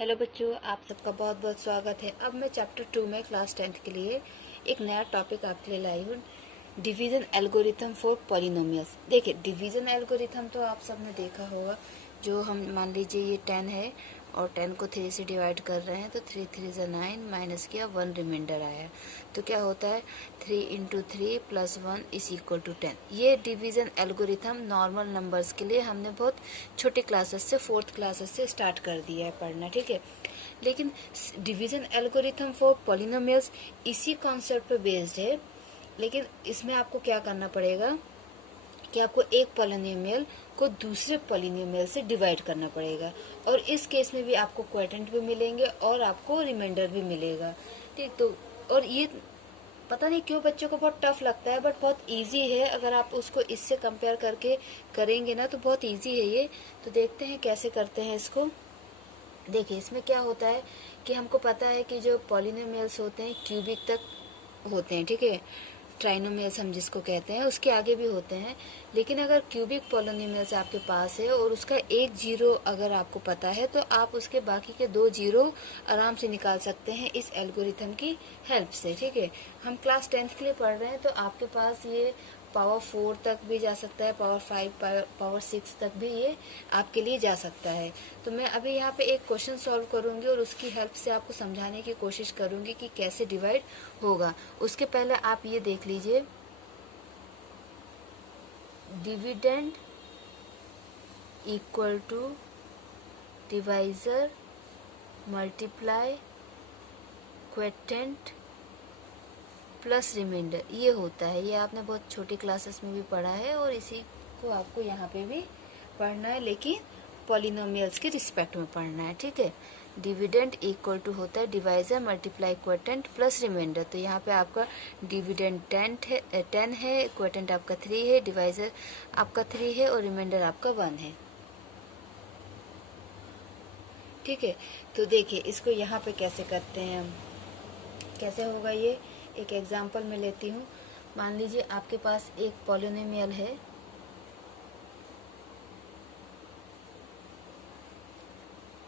Hello बच्चों, आप सबका बहुत बहुत स्वागत है। अब मैं चैप्टर 2 में क्लास 10th के लिए एक नया टॉपिक आपके लिए लाई हूँ, डिवीज़न एल्गोरिथम फॉर पॉलिनोमियल्स। देखिए, डिवीज़न एल्गोरिथम तो आप सबने देखा होगा। जो हम मान लीजिए ये 10 है और 10 को 3 से डिवाइड कर रहे हैं तो 3 3 से 9 माइनस किया 1 रिमाइंडर आया। तो क्या होता है 3 into 3 plus 1 is equal to 10। ये डिवीज़न एल्गोरिथम नॉर्मल नंबर्स के लिए हमने बहुत छोटे क्लासेस से 4th क्लासेस से स्टार्ट कर दिया है पढ़ना, ठीक है। लेकिन डिवीज़न एल्गोरिथम फॉर पॉलिनोमियल्स इसी कॉन्सेप्ट पे बेस्ड है। लेकिन इसमें आपको क्या करना पड़ेगा कि आपको एक पॉलिनोमियल को दूसरे पॉलिनोमियल से डिवाइड करना पड़ेगा, और इस केस में भी आपको क्वोटिएंट भी मिलेंगे और आपको रिमाइंडर भी मिलेगा, ठीक। तो और ये पता नहीं क्यों बच्चों को बहुत टफ लगता है, बट बहुत इजी है। अगर आप उसको इससे कंपेयर करके करेंगे ना तो बहुत इजी है ये। तो देखते हैं कैसे करते हैं इसको। देखिए, इसमें क्या होता है कि हमको पता है कि जो पॉलिनोमियल्स होते हैं क्यूबिक तक होते हैं, ठीक है। ट्राइनोमियल्स हम जिसको कहते हैं उसके आगे भी होते हैं। लेकिन अगर क्यूबिक पॉलिनोमियल्स आपके पास है और उसका एक जीरो अगर आपको पता है तो आप उसके बाकी के 2 जीरो आराम से निकाल सकते हैं इस एल्गोरिथम की हेल्प से, ठीक है। हम क्लास 10th के लिए पढ़ रहे हैं तो आपके पास ये पावर 4 तक भी जा सकता है, पावर 5, पावर 6 तक भी ये आपके लिए जा सकता है। तो मैं अभी यहाँ पे एक क्वेश्चन सॉल्व करूँगी और उसकी हेल्प से आपको समझाने की कोशिश करूँगी कि कैसे डिवाइड होगा। उसके पहले आप ये देख लीजिए, dividend equal to divisor multiply quotient plus remainder, ये होता है। ये आपने बहुत छोटी क्लासेस में भी पढ़ा है और इसी को आपको यहाँ पे भी पढ़ना है, लेकिन पॉलिनोमियल्स के रिस्पेक्ट में पढ़ना है, ठीक है। डिविडेंड इक्वल टू होता है divisor multiply quotient plus remainder. तो यहाँ पे आपका डिविडेंड 10 है, क्वोटिएंट आपका 3 है, डिवाइजर आपका 3 है और रिमाइंडर आपका 1 है, ठीक है। तो देखिए इसको यहाँ पे कैसे करते हैं हम, कैसे होगा ये। एक एग्जांपल में लेती हूँ। मान लीजिए आपके पास एक पॉलिनोमियल है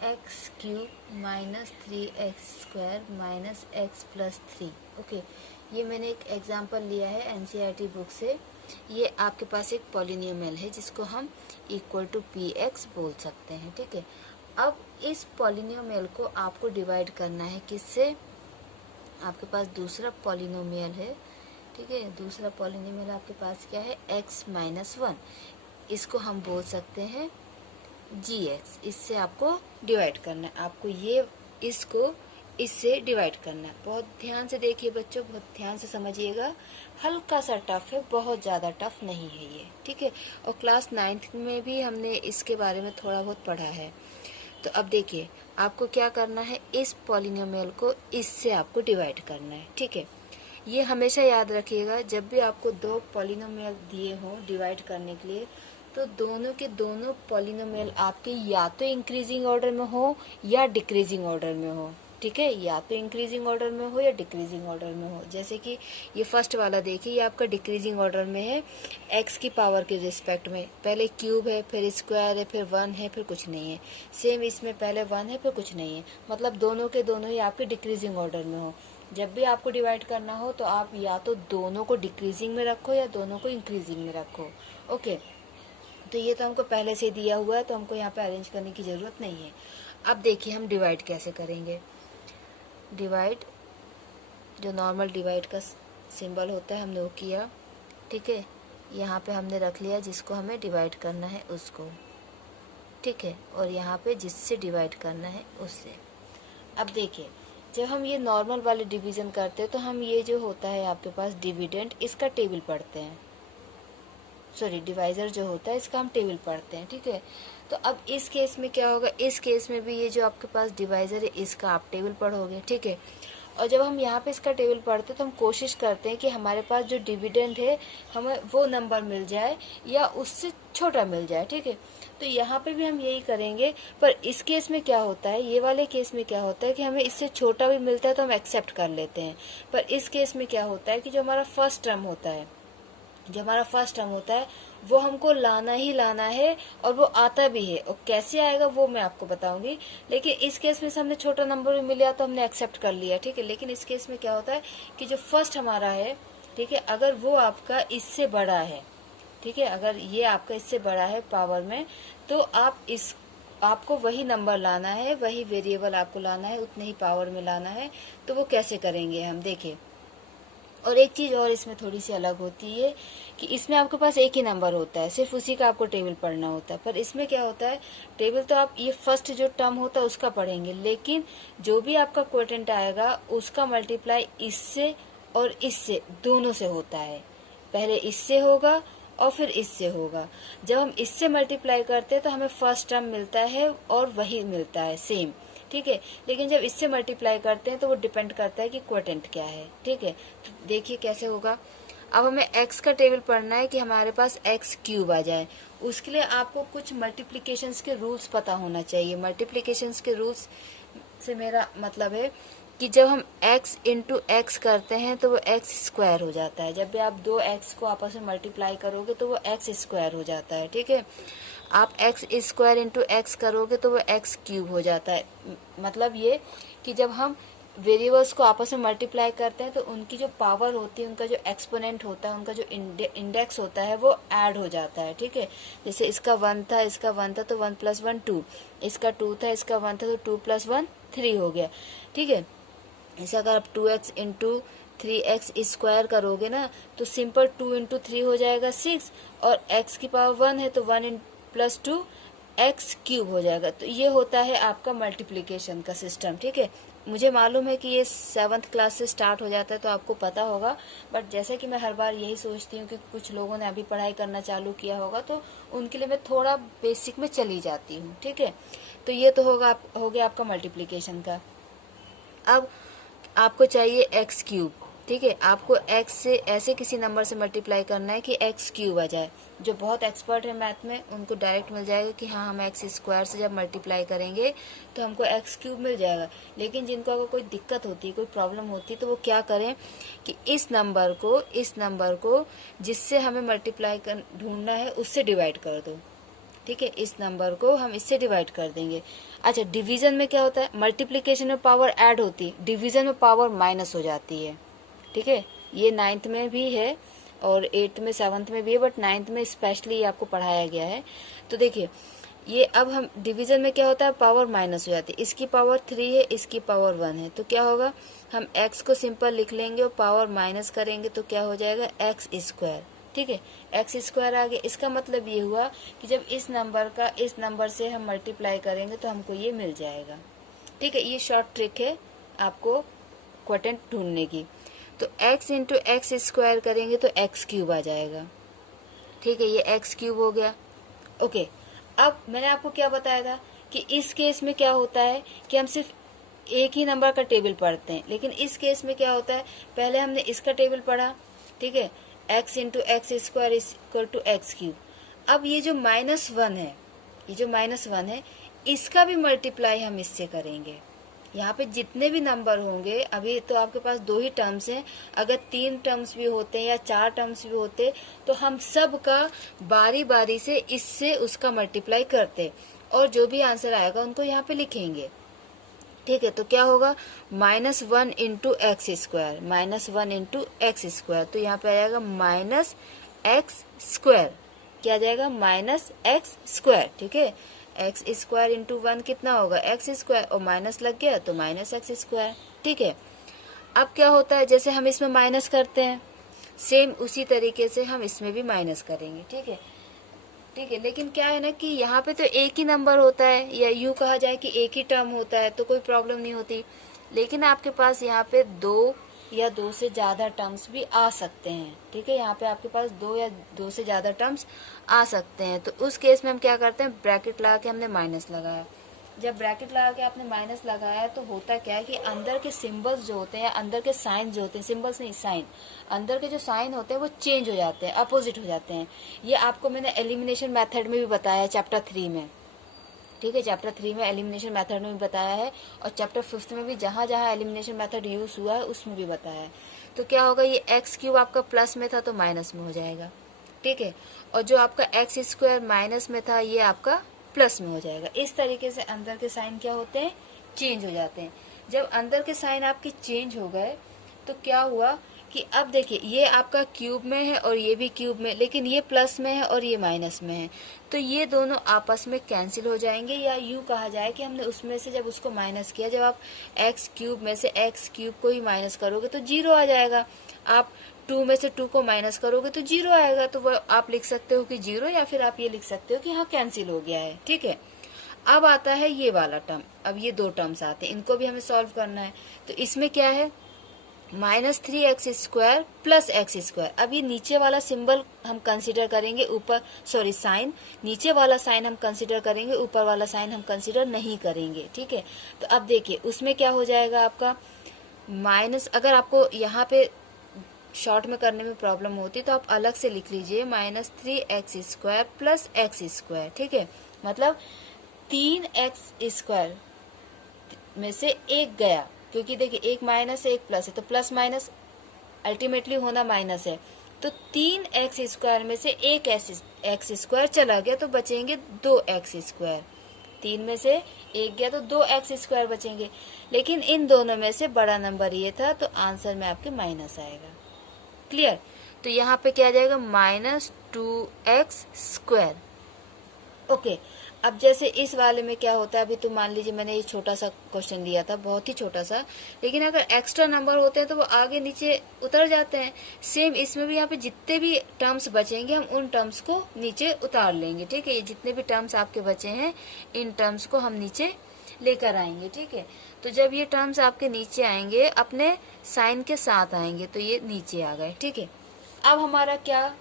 x cube minus 3x² minus x plus 3। Okay, ये मैंने एक एग्जांपल लिया है एनसीईआरटी बुक से। ये आपके पास एक पॉलिनोमियल है जिसको हम इक्वल टू px बोल सकते हैं, ठीक है। अब इस पॉलिनोमियल को आपको डिवाइड करना है किससे। आपके पास दूसरा पॉलिनोमियल है, ठीक है। दूसरा पॉलिनोमियल आपके पास क्या है, x माइनस 1। इसको हम बोल सकते हैं gx। इससे आपको डिवाइड करना है, आपको ये इसको इससे डिवाइड करना है। बहुत ध्यान से देखिए बच्चों, बहुत ध्यान से समझिएगा। हल्का सा टफ है, बहुत ज़्यादा टफ नहीं है ये, ठीक है। और क्लास 9th में भी हमने इसके बारे में थोड़ा बहुत पढ़ा है। तो अब देखिए आपको क्या करना है, इस पॉलिनोमियल को इससे आपको डिवाइड करना है, ठीक है। ये हमेशा याद रखिएगा, जब भी आपको 2 पॉलिनोमियल दिए हों डिवाइड करने के लिए तो दोनों के दोनों पॉलिनोमियल आपके या तो इंक्रीजिंग ऑर्डर में हो या डिक्रीजिंग ऑर्डर में हो, ठीक है। या तो इंक्रीजिंग ऑर्डर में हो या डिक्रीजिंग ऑर्डर में हो। जैसे कि ये फर्स्ट वाला देखिए, ये आपका डिक्रीजिंग ऑर्डर में है, एक्स की पावर के रिस्पेक्ट में। पहले क्यूब है, फिर स्क्वायर है, फिर 1 है, फिर कुछ नहीं है। सेम इसमें पहले 1 है, फिर कुछ नहीं है। मतलब दोनों के दोनों ही आपके डिक्रीजिंग ऑर्डर में हो। जब भी आपको डिवाइड करना हो तो आप या तो दोनों को डिक्रीजिंग में रखो या दोनों को इंक्रीजिंग में रखो, ओके। तो ये तो हमको पहले से दिया हुआ है, तो हमको यहाँ पे अरेंज करने की ज़रूरत नहीं है। अब देखिए हम डिवाइड कैसे करेंगे। डिवाइड, जो नॉर्मल डिवाइड का सिंबल होता है हमने वो किया, ठीक है। यहाँ पे हमने रख लिया जिसको हमें डिवाइड करना है उसको, ठीक है। और यहाँ पे जिससे डिवाइड करना है उससे। अब देखिए जब हम ये नॉर्मल वाले डिवीज़न करते हैं तो हम ये जो होता है आपके पास डिविडेंड, इसका टेबल पढ़ते हैं। सॉरी, डिवाइज़र जो होता है इसका हम टेबल पढ़ते हैं, ठीक है। तो अब इस केस में क्या होगा, इस केस में भी ये जो आपके पास डिवाइज़र है इसका आप टेबल पढ़ोगे, ठीक है। और जब हम यहाँ पे इसका टेबल पढ़ते हैं तो हम कोशिश करते हैं कि हमारे पास जो डिविडेंड है हमें वो नंबर मिल जाए या उससे छोटा मिल जाए, ठीक है। तो यहाँ पे भी हम यही करेंगे, पर इस केस में क्या होता है, ये वाले केस में क्या होता है कि हमें इससे छोटा भी मिलता है तो हम एक्सेप्ट कर लेते हैं। पर इस केस में क्या होता है कि जो हमारा फर्स्ट टर्म होता है वो हमको लाना ही लाना है, और वो आता भी है, और कैसे आएगा वो मैं आपको बताऊंगी। लेकिन इस केस में से हमने छोटा नंबर भी मिला तो हमने एक्सेप्ट कर लिया, ठीक है। लेकिन इस केस में क्या होता है कि जो फर्स्ट हमारा है, ठीक है, अगर वो आपका इससे बड़ा है, ठीक है, अगर ये आपका इससे बड़ा है पावर में, तो आपको वही नंबर लाना है, वही वेरिएबल आपको लाना है, उतने ही पावर में लाना है। तो वो कैसे करेंगे हम देखिए। और एक चीज़ और इसमें थोड़ी सी अलग होती है कि इसमें आपके पास एक ही नंबर होता है, सिर्फ उसी का आपको टेबल पढ़ना होता है। पर इसमें क्या होता है, टेबल तो आप ये फर्स्ट जो टर्म होता है उसका पढ़ेंगे, लेकिन जो भी आपका क्वोटेंट आएगा उसका मल्टीप्लाई इससे और इससे दोनों से होता है। पहले इससे होगा और फिर इससे होगा। जब हम इससे मल्टीप्लाई करते हैं तो हमें फर्स्ट टर्म मिलता है और वही मिलता है सेम, ठीक है। लेकिन जब इससे मल्टीप्लाई करते हैं तो वो डिपेंड करता है कि क्वोटेंट क्या है, ठीक है। तो देखिए कैसे होगा। अब हमें x का टेबल पढ़ना है कि हमारे पास x क्यूब आ जाए। उसके लिए आपको कुछ मल्टीप्लिकेशंस के रूल्स पता होना चाहिए। मल्टीप्लिकेशंस के रूल्स से मेरा मतलब है कि जब हम x इंटू एक्स करते हैं तो वो x स्क्वायर हो जाता है। जब भी आप दो x को आपस में मल्टीप्लाई करोगे तो वो x स्क्वायर हो जाता है, ठीक है। आप x स्क्वायर इंटू एक्स करोगे तो वो x क्यूब हो जाता है। मतलब ये कि जब हम वेरिएबल्स को आपस में मल्टीप्लाई करते हैं तो उनकी जो पावर होती है, उनका जो एक्सपोनेंट होता है, उनका जो इंडेक्स होता है वो ऐड हो जाता है, ठीक है। जैसे इसका 1 था, इसका 1 था तो 1 + 1 2, इसका 2 था, इसका 1 था तो 2 + 1 3 हो गया, ठीक है। ऐसे अगर आप 2x इंटू 3x स्क्वायर करोगे ना तो सिंपल 2 इंटू 3 हो जाएगा 6, और x की पावर 1 है तो 1 + 2 x क्यूब हो जाएगा। तो ये होता है आपका मल्टीप्लिकेशन का सिस्टम, ठीक है। मुझे मालूम है कि ये 7th क्लास से स्टार्ट हो जाता है तो आपको पता होगा, बट जैसे कि मैं हर बार यही सोचती हूँ कि कुछ लोगों ने अभी पढ़ाई करना चालू किया होगा तो उनके लिए मैं थोड़ा बेसिक में चली जाती हूँ, ठीक है। तो ये तो हो गया आपका मल्टीप्लिकेशन का। अब आपको चाहिए x क्यूब, ठीक है। आपको x से ऐसे किसी नंबर से मल्टीप्लाई करना है कि x क्यूब आ जाए। जो बहुत एक्सपर्ट है मैथ में उनको डायरेक्ट मिल जाएगा कि हाँ हम x स्क्वायर से जब मल्टीप्लाई करेंगे तो हमको x क्यूब मिल जाएगा। लेकिन जिनको अगर कोई दिक्कत होती है, कोई प्रॉब्लम होती है, तो वो क्या करें कि इस नंबर को जिससे हमें मल्टीप्लाई कर ढूंढना है उससे डिवाइड कर दो, ठीक है। इस नंबर को हम इससे डिवाइड कर देंगे। अच्छा, डिवीजन में क्या होता है, मल्टीप्लिकेशन में पावर ऐड होती है, डिवीजन में पावर माइनस हो जाती है, ठीक है। ये 9th में भी है और 8th में 7th में भी है, बट 9th में स्पेशली ये आपको पढ़ाया गया है। तो देखिए ये अब हम डिवीजन में क्या होता है, पावर माइनस हो जाती है। इसकी पावर 3 है, इसकी पावर 1 है, तो क्या होगा, हम x को सिंपल लिख लेंगे और पावर माइनस करेंगे तो क्या हो जाएगा x स्क्वायर, ठीक है। x स्क्वायर आ गया। इसका मतलब ये हुआ कि जब इस नंबर का इस नंबर से हम मल्टीप्लाई करेंगे तो हमको ये मिल जाएगा, ठीक है। ये शॉर्ट ट्रिक है आपको क्वोटेंट ढूंढने की। तो x इंटू एक्स स्क्वायर करेंगे तो x क्यूब आ जाएगा, ठीक है। ये x क्यूब हो गया, ओके। अब मैंने आपको क्या बताया था कि इस केस में क्या होता है कि हम सिर्फ एक ही नंबर का टेबल पढ़ते हैं, लेकिन इस केस में क्या होता है, पहले हमने इसका टेबल पढ़ा, ठीक है, x into x square equal to x cube. अब ये जो -1 है, ये जो -1 है, इसका भी मल्टीप्लाई हम इससे करेंगे। यहाँ पे जितने भी नंबर होंगे, अभी तो आपके पास 2 ही टर्म्स हैं, अगर 3 टर्म्स भी होते हैं या 4 टर्म्स भी होते तो हम सब का बारी बारी से इससे उसका मल्टीप्लाई करते और जो भी आंसर आएगा उनको यहाँ पे लिखेंगे, ठीक है। तो क्या होगा, -1 into x square, -1 into x square, तो यहाँ पे आ जाएगा -x स्क्वायर। क्या आ जाएगा, -x स्क्वायर, ठीक है। एक्स स्क्वायर इंटू 1 कितना होगा, एक्स स्क्वायर, और माइनस लग गया तो -x स्क्वायर, ठीक है। अब क्या होता है, जैसे हम इसमें माइनस करते हैं सेम उसी तरीके से हम इसमें भी माइनस करेंगे, ठीक है, ठीक है। लेकिन क्या है ना कि यहाँ पे तो एक ही नंबर होता है, या यूँ कहा जाए कि एक ही टर्म होता है तो कोई प्रॉब्लम नहीं होती। लेकिन आपके पास यहाँ पे 2 या 2 से ज़्यादा टर्म्स भी आ सकते हैं, ठीक है। यहाँ पे आपके पास 2 या 2 से ज़्यादा टर्म्स आ सकते हैं। तो उस केस में हम क्या करते हैं, ब्रैकेट लगा के हमने माइनस लगाया। जब ब्रैकेट लगा के आपने माइनस लगाया तो होता क्या है कि अंदर के सिंबल्स जो होते हैं, अंदर के साइन जो होते हैं, सिंबल्स नहीं साइन, अंदर के जो साइन होते हैं वो चेंज हो जाते हैं, अपोजिट हो जाते हैं। ये आपको मैंने एलिमिनेशन मेथड में भी बताया है चैप्टर 3 में, ठीक है। चैप्टर 3 में एलिमिनेशन मेथड में भी बताया है और चैप्टर 5 में भी जहाँ जहाँ एलिमिनेशन मेथड यूज हुआ है उसमें भी बताया है। तो क्या होगा, ये एक्स क्यूब आपका प्लस में था तो माइनस में हो जाएगा, ठीक है, और जो आपका एक्स स्क्वायर माइनस में था ये आपका प्लस में हो जाएगा। इस तरीके से अंदर के साइन क्या होते हैं, चेंज हो जाते हैं। जब अंदर के साइन आपके चेंज हो गए तो क्या हुआ कि अब देखिए ये आपका क्यूब में है और ये भी क्यूब में, लेकिन ये प्लस में है और ये माइनस में है, तो ये दोनों आपस में कैंसिल हो जाएंगे, या यूँ कहा जाए कि हमने उसमें से जब उसको माइनस किया, जब आप एक्स क्यूब में से एक्स क्यूब को ही माइनस करोगे तो जीरो आ जाएगा, आप 2 में से 2 को माइनस करोगे तो जीरो आएगा, तो वो आप लिख सकते हो कि जीरो, या फिर आप ये लिख सकते हो कि हाँ कैंसिल हो गया है। ठीक है, अब आता है ये वाला टर्म, अब ये दो टर्म्स आते हैं, इनको भी हमें सॉल्व करना है। तो इसमें क्या है, -3x² प्लस x²। अब ये नीचे वाला सिंबल हम कंसीडर करेंगे, ऊपर सॉरी साइन, नीचे वाला साइन हम कंसीडर करेंगे, ऊपर वाला साइन हम कंसीडर नहीं करेंगे। ठीक है, तो अब देखिए उसमें क्या हो जाएगा आपका माइनस, अगर आपको यहाँ पे शॉर्ट में करने में प्रॉब्लम होती तो आप अलग से लिख लीजिए -3x² प्लस x²। ठीक है, मतलब 3x² में से एक गया, क्योंकि देखिए एक माइनस है एक प्लस है, तो प्लस माइनस अल्टीमेटली होना माइनस है, तो 3x² में से एक x² चला गया तो बचेंगे 2x²। 3 में से एक गया तो 2x² बचेंगे, लेकिन इन दोनों में से बड़ा नंबर ये था, तो आंसर में आपके माइनस आएगा। क्लियर, तो यहाँ पे क्या आ जाएगा -2x²। ओके, अब जैसे इस वाले में क्या होता है, अभी तो मान लीजिए मैंने ये छोटा सा क्वेश्चन दिया था, बहुत ही छोटा सा, लेकिन अगर एक्स्ट्रा नंबर होते हैं तो वो आगे नीचे उतर जाते हैं। सेम इसमें भी यहाँ पे जितने भी टर्म्स बचेंगे हम उन टर्म्स को नीचे उतार लेंगे। ठीक है, ये जितने भी टर्म्स आपके बचे हैं इन टर्म्स को हम नीचे लेकर आएंगे। ठीक है, तो जब ये टर्म्स आपके नीचे आएंगे अपने साइन के साथ आएंगे, तो ये नीचे आ गए। ठीक है, अब हमारा क्या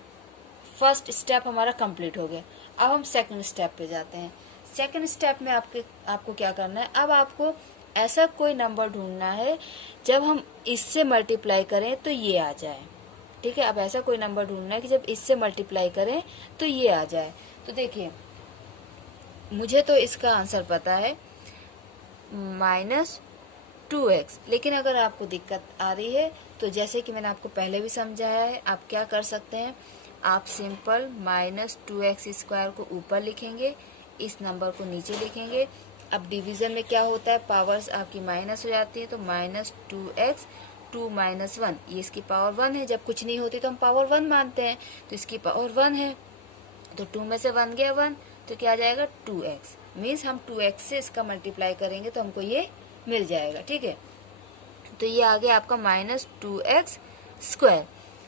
फर्स्ट स्टेप हमारा कंप्लीट हो गया। अब हम सेकंड स्टेप पे जाते हैं। सेकंड स्टेप में आपको क्या करना है, अब आपको ऐसा कोई नंबर ढूंढना है जब हम इससे मल्टीप्लाई करें तो ये आ जाए। ठीक है, अब ऐसा कोई नंबर ढूंढना है कि जब इससे मल्टीप्लाई करें तो ये आ जाए। तो देखिए मुझे तो इसका आंसर पता है -2x, लेकिन अगर आपको दिक्कत आ रही है तो जैसे कि मैंने आपको पहले भी समझाया है, आप क्या कर सकते हैं, आप सिंपल -2x² को ऊपर लिखेंगे, इस नंबर को नीचे लिखेंगे। अब डिवीजन में क्या होता है, पावर्स आपकी माइनस हो जाती है, तो -2x 2 - 1, ये इसकी पावर 1 है, जब कुछ नहीं होती तो हम पावर 1 मानते हैं, तो इसकी पावर 1 है, तो 2 में से 1 गया 1, तो क्या आ जाएगा 2x, मीन्स हम 2x से इसका मल्टीप्लाई करेंगे तो हमको ये मिल जाएगा। ठीक है, तो ये आ गया आपका -2x²।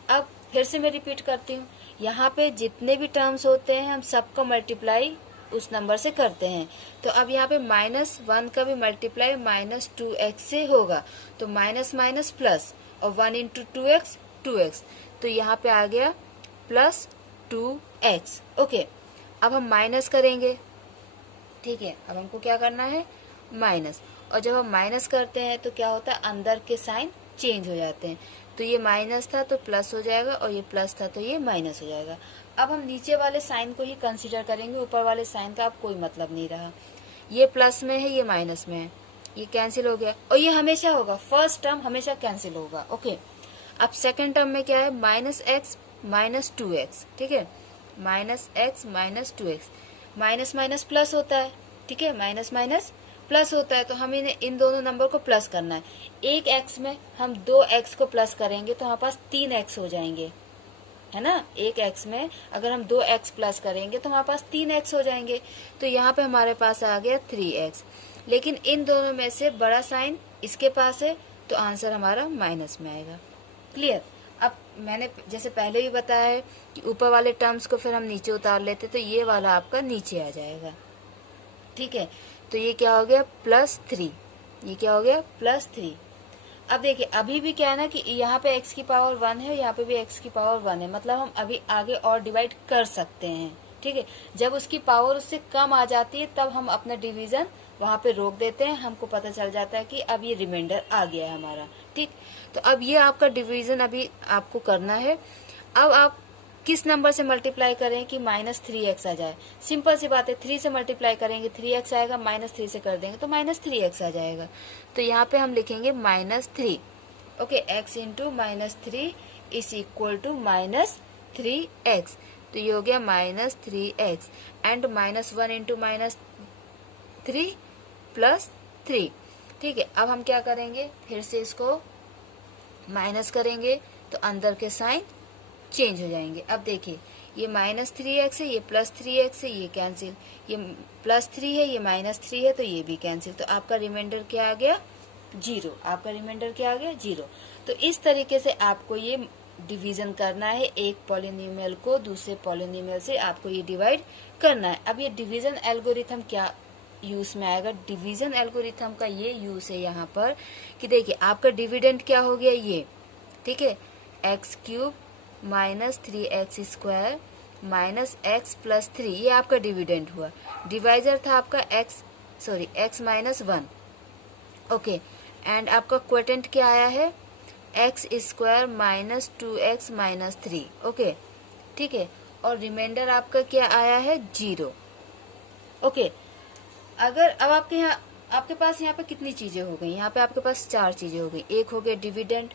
अब फिर से मैं रिपीट करती हूँ, यहाँ पे जितने भी टर्म्स होते हैं हम सबका मल्टीप्लाई उस नंबर से करते हैं, तो अब यहाँ पे -1 का भी मल्टीप्लाई -2x से होगा, तो माइनस माइनस प्लस, और 1 × 2x 2x, तो यहाँ पे आ गया +2x। ओके, अब हम माइनस करेंगे। ठीक है, अब हमको क्या करना है, माइनस, और जब हम माइनस करते हैं तो क्या होता है, अंदर के साइन चेंज हो जाते हैं, तो ये माइनस था तो प्लस हो जाएगा, और ये प्लस था तो ये माइनस हो जाएगा। अब हम नीचे वाले साइन को ही कंसीडर करेंगे, ऊपर वाले साइन का अब कोई मतलब नहीं रहा, ये प्लस में है ये माइनस में है, ये कैंसिल हो गया, और ये हमेशा होगा, फर्स्ट टर्म हमेशा कैंसिल होगा। ओके, अब सेकेंड टर्म में क्या है, -x - 2x। ठीक है, -x - 2x, minus minus plus होता है। ठीक है, माइनस माइनस प्लस होता है, तो हमें इन दोनों नंबर को प्लस करना है। एक x में हम 2x को प्लस करेंगे तो हमारे पास 3x हो जाएंगे, है ना। एक x में अगर हम 2x प्लस करेंगे तो हमारे पास 3x हो जाएंगे, तो यहाँ पे हमारे पास आ गया 3x, लेकिन इन दोनों में से बड़ा साइन इसके पास है, तो आंसर हमारा माइनस में आएगा। क्लियर, अब मैंने जैसे पहले भी बताया है कि ऊपर वाले टर्म्स को फिर हम नीचे उतार लेते, तो ये वाला आपका नीचे आ जाएगा। ठीक है, तो ये क्या हो गया +3, ये क्या हो गया +3। अब देखिए अभी भी क्या है ना कि यहाँ पे x की पावर 1 है, यहाँ पे भी x की पावर 1 है, मतलब हम अभी आगे और डिवाइड कर सकते हैं। ठीक है, जब उसकी पावर उससे कम आ जाती है तब हम अपना डिवीजन वहाँ पे रोक देते हैं, हमको पता चल जाता है कि अब ये रिमाइंडर आ गया है हमारा। ठीक, तो अब ये आपका डिवीजन अभी आपको करना है। अब आप किस नंबर से मल्टीप्लाई करें कि -3x आ जाए, सिंपल सी बात है, 3 से मल्टीप्लाई करेंगे 3x आएगा, -3 से कर देंगे तो -3x आ जाएगा, तो यहाँ पे हम लिखेंगे -3। ओके, x × -3 = -3x, तो ये हो गया -3x एंड -1 इंटू -3 +3। ठीक है, अब हम क्या करेंगे, फिर से इसको माइनस करेंगे तो अंदर के साइन चेंज हो जाएंगे। अब देखिए ये -3x है, ये +3x है, ये कैंसिल, ये +3 है, ये -3 है, तो ये भी कैंसिल। तो आपका रिमाइंडर क्या आ गया, 0। आपका रिमाइंडर क्या आ गया, 0। तो इस तरीके से आपको ये डिवीजन करना है, एक पॉलिनोमियल को दूसरे पॉलिनोमियल से आपको ये डिवाइड करना है। अब ये डिवीजन एल्गोरिथम क्या यूज में आएगा, डिवीजन एल्गोरिथम का ये यूज है यहाँ पर कि देखिए आपका डिविडेंड क्या हो गया ये, ठीक है, x³ -3x² -x + 3, ये आपका डिविडेंड हुआ। डिवाइजर था आपका x -1, ओके, एंड आपका क्वोटेंट क्या आया है, x² -2x - 3, ओके, ठीक है, और रिमाइंडर आपका क्या आया है, 0, ओके। अगर अब आपके पास यहाँ पे कितनी चीजें हो गई, यहाँ पे आपके पास 4 चीजें हो गई। एक हो गया डिविडेंड,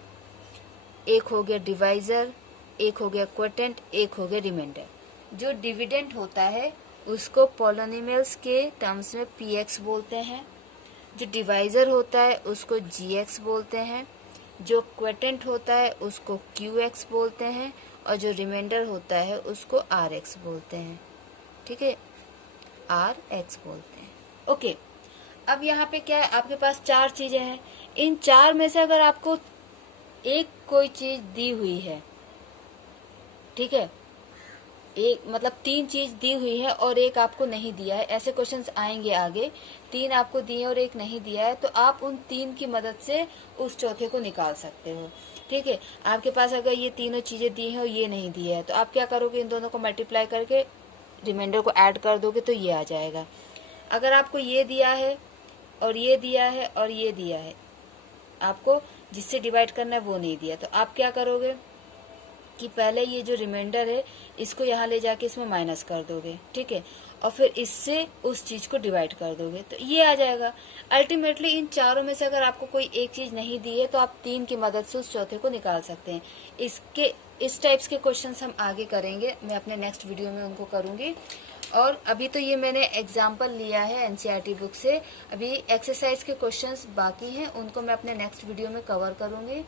एक हो गया डिवाइजर, एक हो गया क्वोटेंट, एक हो गया रिमाइंडर। जो डिविडेंड होता है उसको पॉलिनोमियल्स के टर्म्स में px बोलते हैं, जो डिवाइजर होता है उसको gx बोलते हैं, जो क्वोटेंट होता है उसको qx बोलते हैं, और जो रिमाइंडर होता है उसको rx बोलते हैं, ठीक है, rx बोलते हैं, ओके। अब यहाँ पे क्या है, आपके पास 4 चीजें हैं। इन 4 में से अगर आपको एक कोई चीज दी हुई है, ठीक है, एक मतलब 3 चीज दी हुई है और एक आपको नहीं दिया है, ऐसे क्वेश्चंस आएंगे आगे। 3 आपको दिए और एक नहीं दिया है, तो आप उन 3 की मदद से उस चौथे को निकाल सकते हो, ठीक है। आपके पास अगर ये तीनों चीजें दी हैं और ये नहीं दिया है, तो आप क्या करोगे, इन दोनों को मल्टीप्लाई करके रिमाइंडर को ऐड कर दोगे तो ये आ जाएगा। अगर आपको ये दिया है और ये दिया है और ये दिया है, आपको जिससे डिवाइड करना है वो नहीं दिया, तो आप क्या करोगे कि पहले ये जो रिमाइंडर है इसको यहाँ ले जाके इसमें माइनस कर दोगे, ठीक है, और फिर इससे उस चीज को डिवाइड कर दोगे तो ये आ जाएगा। अल्टीमेटली इन चारों में से अगर आपको कोई एक चीज नहीं दी है तो आप 3 की मदद से उस चौथे को निकाल सकते हैं। इस टाइप्स के क्वेश्चंस हम आगे करेंगे, मैं अपने नेक्स्ट वीडियो में उनको करूंगी। और अभी तो ये मैंने एग्जाम्पल लिया है एनसीईआरटी बुक से, अभी एक्सरसाइज के क्वेश्चंस बाकी हैं, उनको मैं अपने नेक्स्ट वीडियो में कवर करूंगी।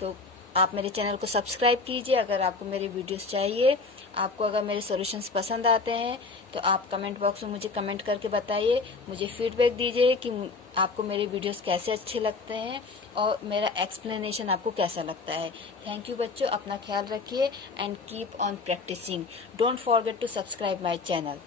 तो आप मेरे चैनल को सब्सक्राइब कीजिए। अगर आपको मेरे वीडियोस चाहिए, आपको अगर मेरे सॉल्यूशंस पसंद आते हैं तो आप कमेंट बॉक्स में मुझे कमेंट करके बताइए, मुझे फीडबैक दीजिए कि आपको मेरे वीडियोस कैसे अच्छे लगते हैं और मेरा एक्सप्लेनेशन आपको कैसा लगता है। थैंक यू बच्चों, अपना ख्याल रखिए and keep on practicing. Don't forget to subscribe my channel.